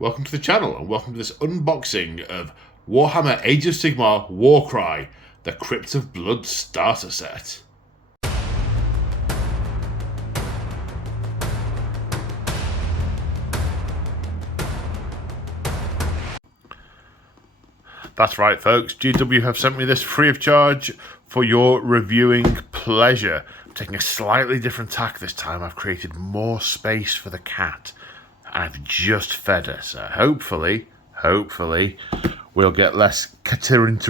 welcome to the channel and welcome to this unboxing of Warhammer Age of Sigmar Warcry, the Crypt of Blood starter set. That's right, folks. GW have sent me this free of charge for your reviewing pleasure. I'm taking a slightly different tack this time. I've created more space for the cat. And I've just fed her, so hopefully, we'll get less feline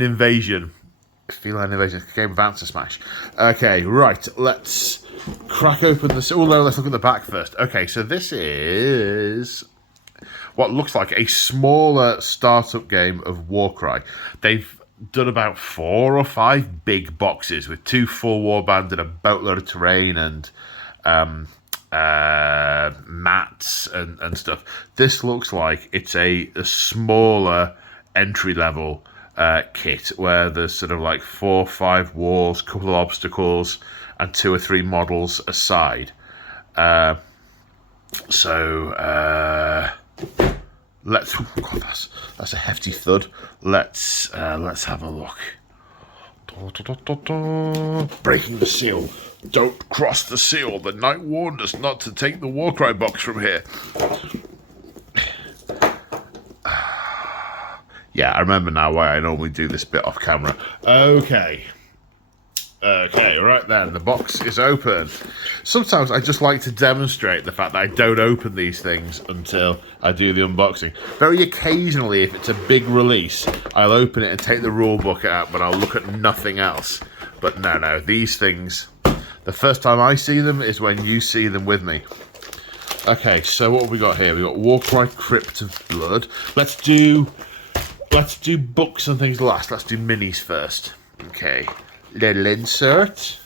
invasion. Game of answer smash. Okay, right, let's crack open this. Oh no, let's look at the back first. Okay, so this is what looks like a smaller startup game of Warcry. They've done about 4 or 5 big boxes with 2 full warbands and a boatload of terrain and mats and stuff. This looks like it's a smaller entry level kit where there's sort of like 4 or 5 walls, couple of obstacles, and 2 or 3 models aside. Let's. Oh God, that's a hefty thud. Let's have a look. Breaking the seal. Don't cross the seal. The knight warned us not to take the Warcry box from here. Yeah, I remember now why I normally do this bit off camera. Okay, right then, the box is open. Sometimes I just like to demonstrate the fact that I don't open these things until I do the unboxing. Very occasionally, if it's a big release, I'll open it and take the rule book out, but I'll look at nothing else. But no, these things, the first time I see them is when you see them with me. Okay, so what have we got here? We've got Warcry Crypt of Blood. Let's do books and things last. Let's do minis first. Okay. Little insert,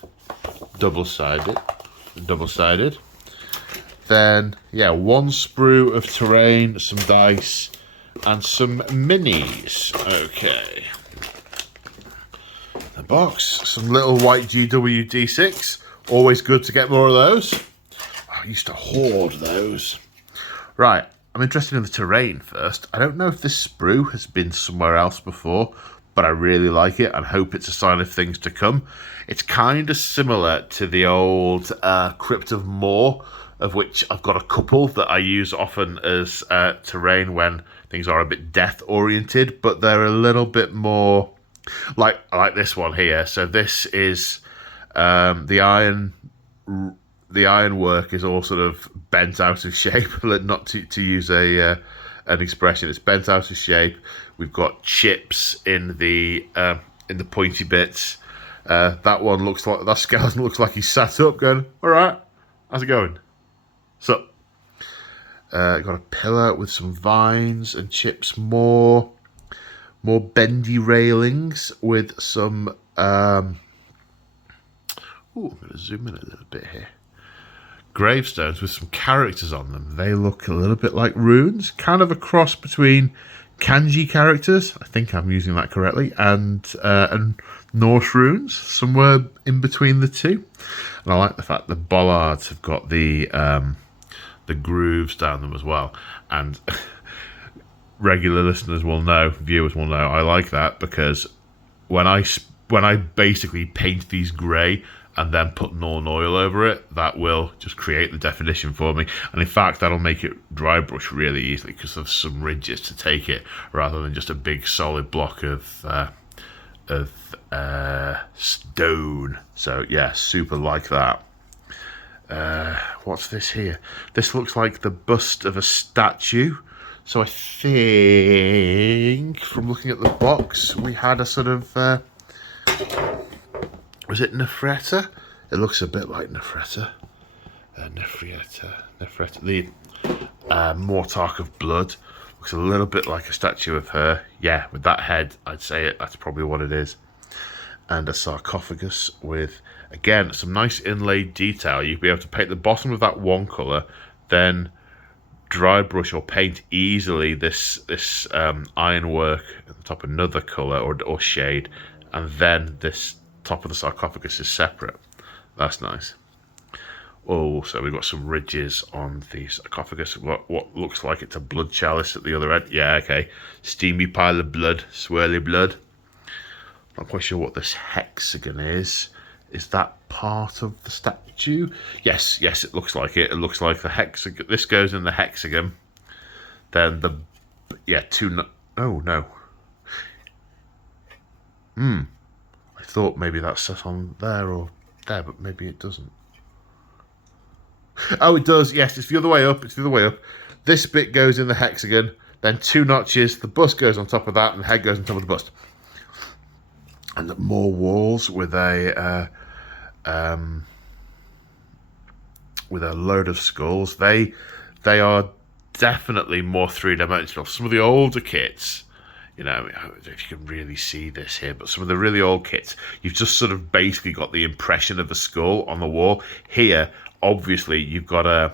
double-sided. Then, yeah, 1 sprue of terrain, some dice, and some minis. Okay. The box, some little white GW D6. Always good to get more of those. I used to hoard those. Right, I'm interested in the terrain first. I don't know if this sprue has been somewhere else before, but I really like it and hope it's a sign of things to come. It's kind of similar to the old Crypt of Moor, of which I've got a couple that I use often as terrain when things are a bit death-oriented, but they're a little bit more like this one here. So this is the ironwork is all sort of bent out of shape, not to use an expression. It's bent out of shape. We've got chips in the pointy bits. That one looks like that skeleton looks like he's sat up, going, "All right, how's it going?" So, got a pillar with some vines and chips. More bendy railings with some. I'm going to zoom in a little bit here. Gravestones with some characters on them. They look a little bit like runes, kind of a cross between kanji characters, I think I'm using that correctly, and Norse runes, somewhere in between the two. And I like the fact the bollards have got the grooves down them as well. And regular listeners will know, viewers will know, I like that because when I basically paint these grey and then put Norn oil over it, that will just create the definition for me. And in fact, that'll make it dry brush really easily because there's some ridges to take it, rather than just a big solid block of stone. So yeah, super like that. What's this here? This looks like the bust of a statue. So I think, from looking at the box, we had a sort of... was it Nefreta? It looks a bit like Nefreta. Nefreta. The Mortarch of Blood. Looks a little bit like a statue of her. Yeah, with that head, I'd say that's probably what it is. And a sarcophagus with, again, some nice inlaid detail. You'd be able to paint the bottom of that one colour, then dry brush or paint easily this ironwork at the top, another colour or shade, and then this top of the sarcophagus is separate. That's nice. So we've got some ridges on the sarcophagus. What looks like it's a blood chalice at the other end. Yeah, okay. Steamy pile of blood, swirly blood. Not quite sure what this hexagon is. Is that part of the statue? Yes, it looks like it. It looks like the hexagon. This goes in the hexagon. Then oh, no. I thought maybe that's set on there or there, but maybe it doesn't. Oh, it does. Yes, it's the other way up. This bit goes in the hexagon, then 2 notches. The bust goes on top of that, and the head goes on top of the bust. And more walls with a load of skulls. They are definitely more 3-dimensional. Some of the older kits, I don't know if you can really see this here, but some of the really old kits, you've just sort of basically got the impression of a skull on the wall. Here, obviously, you've got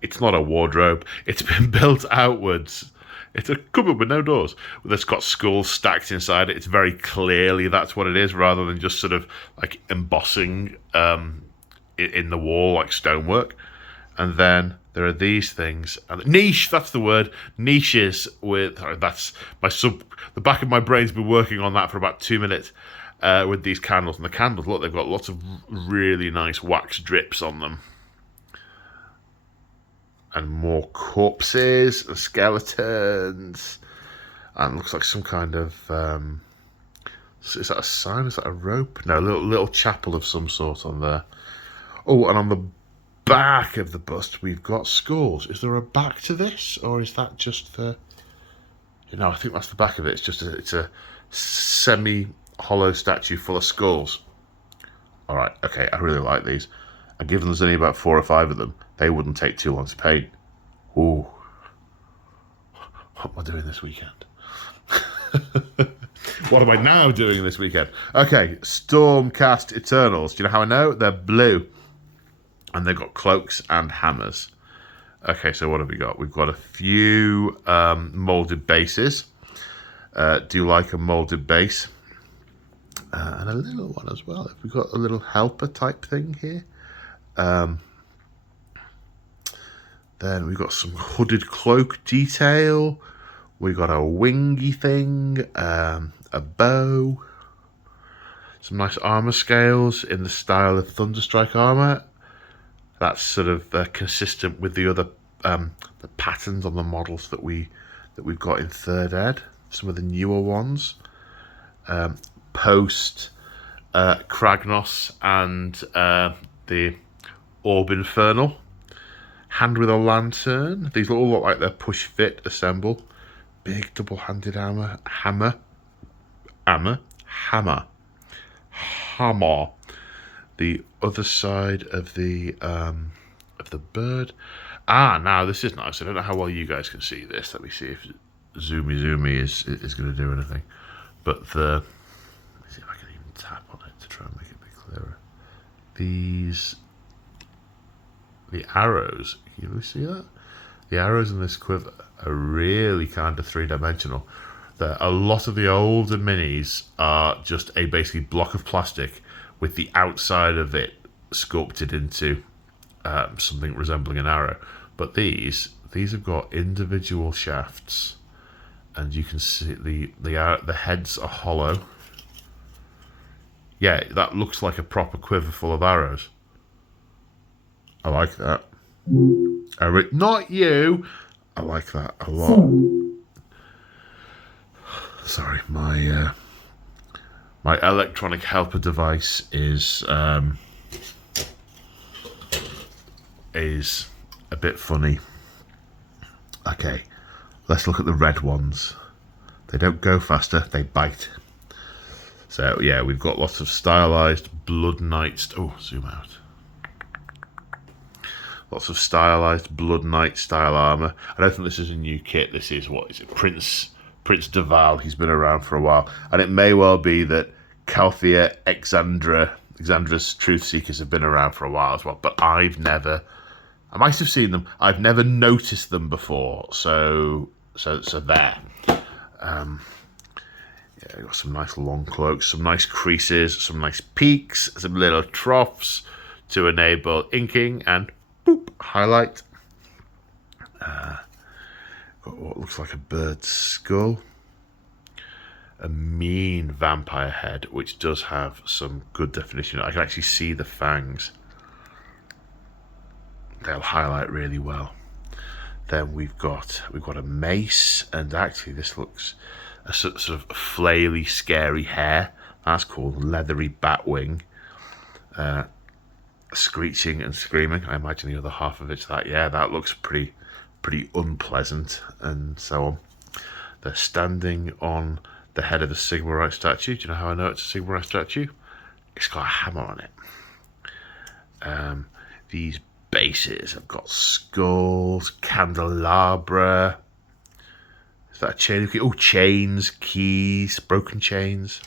it's not a wardrobe. It's been built outwards. It's a cupboard with no doors that's got skulls stacked inside it. It's very clearly that's what it is, rather than just sort of like embossing in the wall like stonework. And then there are these things. And niche, that's the word. Niches with... That's the back of my brain's been working on that for about 2 minutes with these candles. And the candles, look, they've got lots of really nice wax drips on them. And more corpses and skeletons. And it looks like some kind of... is that a sign? Is that a rope? No, a little chapel of some sort on there. Oh, and on the back of the bust, we've got skulls. Is there a back to this? Or is that just the... I think that's the back of it. It's a semi-hollow statue full of skulls. All right, okay, I really like these. And given there's only about 4 or 5 of them, they wouldn't take too long to paint. Ooh. What am I doing this weekend? What am I now doing this weekend? Okay, Stormcast Eternals. Do you know how I know? They're blue. And they've got cloaks and hammers. Okay, so what have we got? We've got a few moulded bases. Do you like a moulded base? And a little one as well. We've got a little helper type thing here. Then we've got some hooded cloak detail. We've got a wingy thing, a bow, some nice armor scales in the style of Thunderstrike armor. That's sort of consistent with the other the patterns on the models that we've got in 3rd Ed. Some of the newer ones, post Kragnos and the Orb Infernal. Hand with a lantern. These all look like they're push fit assemble. Big double-handed hammer. The other side of the bird. Now this is nice. I don't know how well you guys can see this. Let me see if zoomy is going to do anything. But let me see if I can even tap on it to try and make it a bit clearer. The arrows, can you really see that? The arrows in this quiver are really kind of 3-dimensional. A lot of the older minis are just a basically block of plastic with the outside of it sculpted into something resembling an arrow. But these have got individual shafts, and you can see the heads are hollow. Yeah, that looks like a proper quiver full of arrows. I like that. Not you. I like that a lot. Sorry, my electronic helper device is a bit funny. Okay, let's look at the red ones. They don't go faster, they bite. So yeah, we've got lots of stylized Blood Knights. Oh, zoom out. Lots of stylized Blood Knight style armor. I don't think this is a new kit. This is, what is it, Prince Deval. He's been around for a while, and it may well be that Calthea, Exandra's Truth Seekers have been around for a while as well. But I might have seen them. I've never noticed them before. So there. Yeah, Yeah, got some nice long cloaks, some nice creases, some nice peaks, some little troughs to enable inking and boop, highlight. Got what looks like a bird's skull. A mean vampire head, which does have some good definition. I can actually see the fangs. They'll highlight really well. Then we've got a mace, and actually this looks a sort of flaily, scary hair. That's called leathery batwing. Screeching and screaming. I imagine the other half of it's that. Yeah, that looks pretty unpleasant, and so on. They're standing on the head of the Sigmarite statue. Do you know how I know it's a Sigmarite statue? It's got a hammer on it. These bases have got skulls, candelabra. Is that a chain? Oh, chains, keys, broken chains.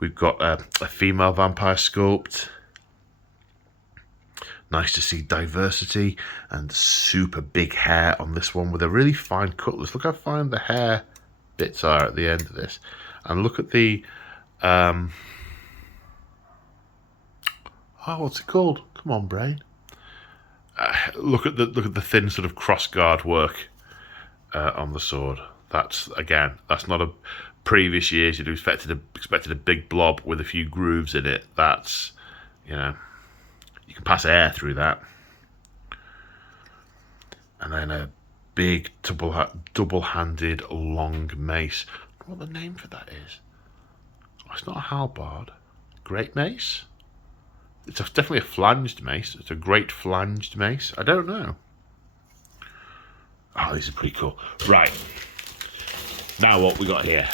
We've got a female vampire sculpt. Nice to see diversity and super big hair on this one with a really fine cutlass. Look how fine the hair bits are at the end of this, and look at the what's it called? Come on, brain. Look at the thin sort of cross guard work on the sword. That's not a previous years you'd expected a big blob with a few grooves in it. That's, you can pass air through that. And then a big double-handed long mace. I don't know what the name for that is. Oh, it's not a halberd. Great mace? It's definitely a flanged mace. It's a great flanged mace. I don't know. Oh, these are pretty cool. Right. Now what we got here.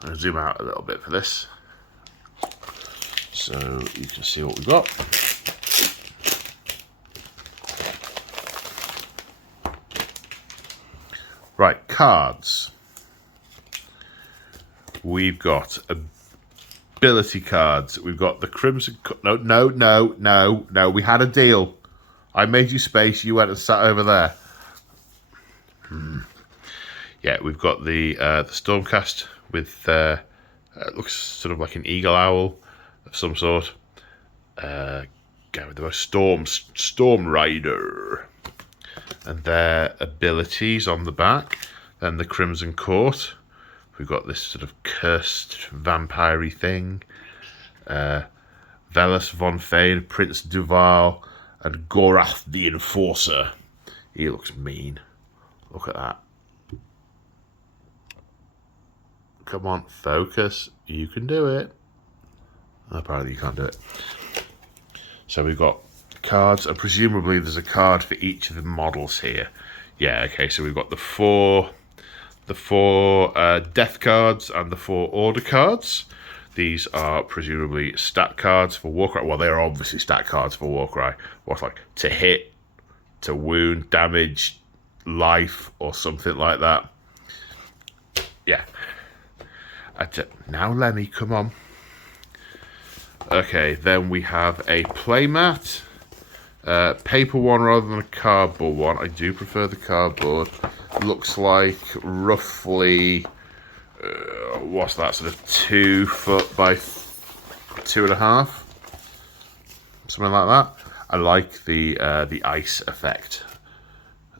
I'm going to zoom out a little bit for this, so you can see what we've got. Right, cards. We've got ability cards. We've got the Crimson... No. We had a deal. I made you space. You went and sat over there. Yeah, we've got the Stormcast with... it looks sort of like an eagle owl of some sort. Guy with the most Storm Rider. And their abilities on the back. Then the Crimson Court. We've got this sort of cursed vampire-y thing. Velas von Fane, Prince Duval, and Gorath the Enforcer. He looks mean. Look at that. Come on, focus. You can do it. Apparently you can't do it. So we've got cards, and presumably there's a card for each of the models here. Yeah, okay, so we've got the four death cards and the 4 order cards. These are presumably stat cards for Warcry. Well, they're obviously stat cards for Warcry. What's like to hit, to wound, damage, life, or something like that. Yeah. Now, Lemmy, come on. Okay, then we have a playmat. Paper one rather than a cardboard one. I do prefer the cardboard. Looks like roughly, what's that, sort of 2 foot by 2.5? Something like that. I like the ice effect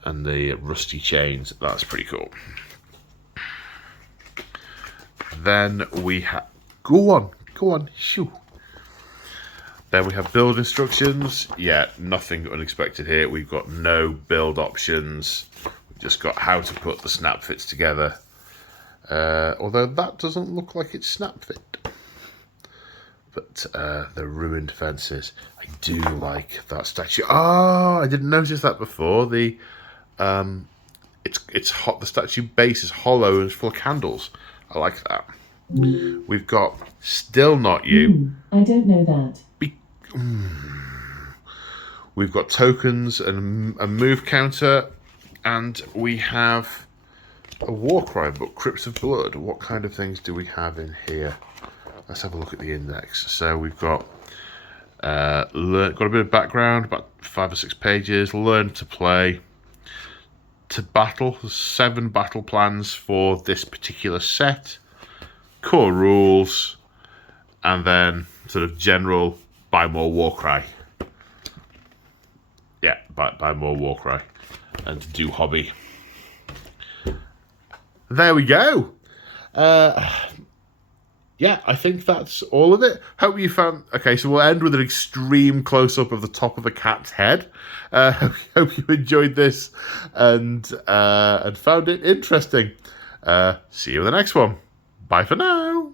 and the rusty chains. That's pretty cool. Then we have... Go on, shoo. Then we have build instructions. Yeah, nothing unexpected here. We've got no build options. We've just got how to put the snap fits together. Although that doesn't look like it's snap fit. But the ruined fences. I do like that statue. Oh, I didn't notice that before. The it's hot. The statue base is hollow and it's full of candles. I like that. We've got Still Not You. I don't know that. We've got tokens and a move counter, and we have a Warcry book, Crypt of Blood. What kind of things do we have in here? Let's have a look at the index. So we've got got a bit of background, about 5 or 6 pages. Learn to play. to battle. There's 7 battle plans for this particular set. Core rules, and then sort of general buy more Warcry. Yeah, buy more Warcry and do hobby. There we go. Yeah, I think that's all of it. Hope you found... Okay, so we'll end with an extreme close-up of the top of the cat's head. Hope you enjoyed this and found it interesting. See you in the next one. Bye for now.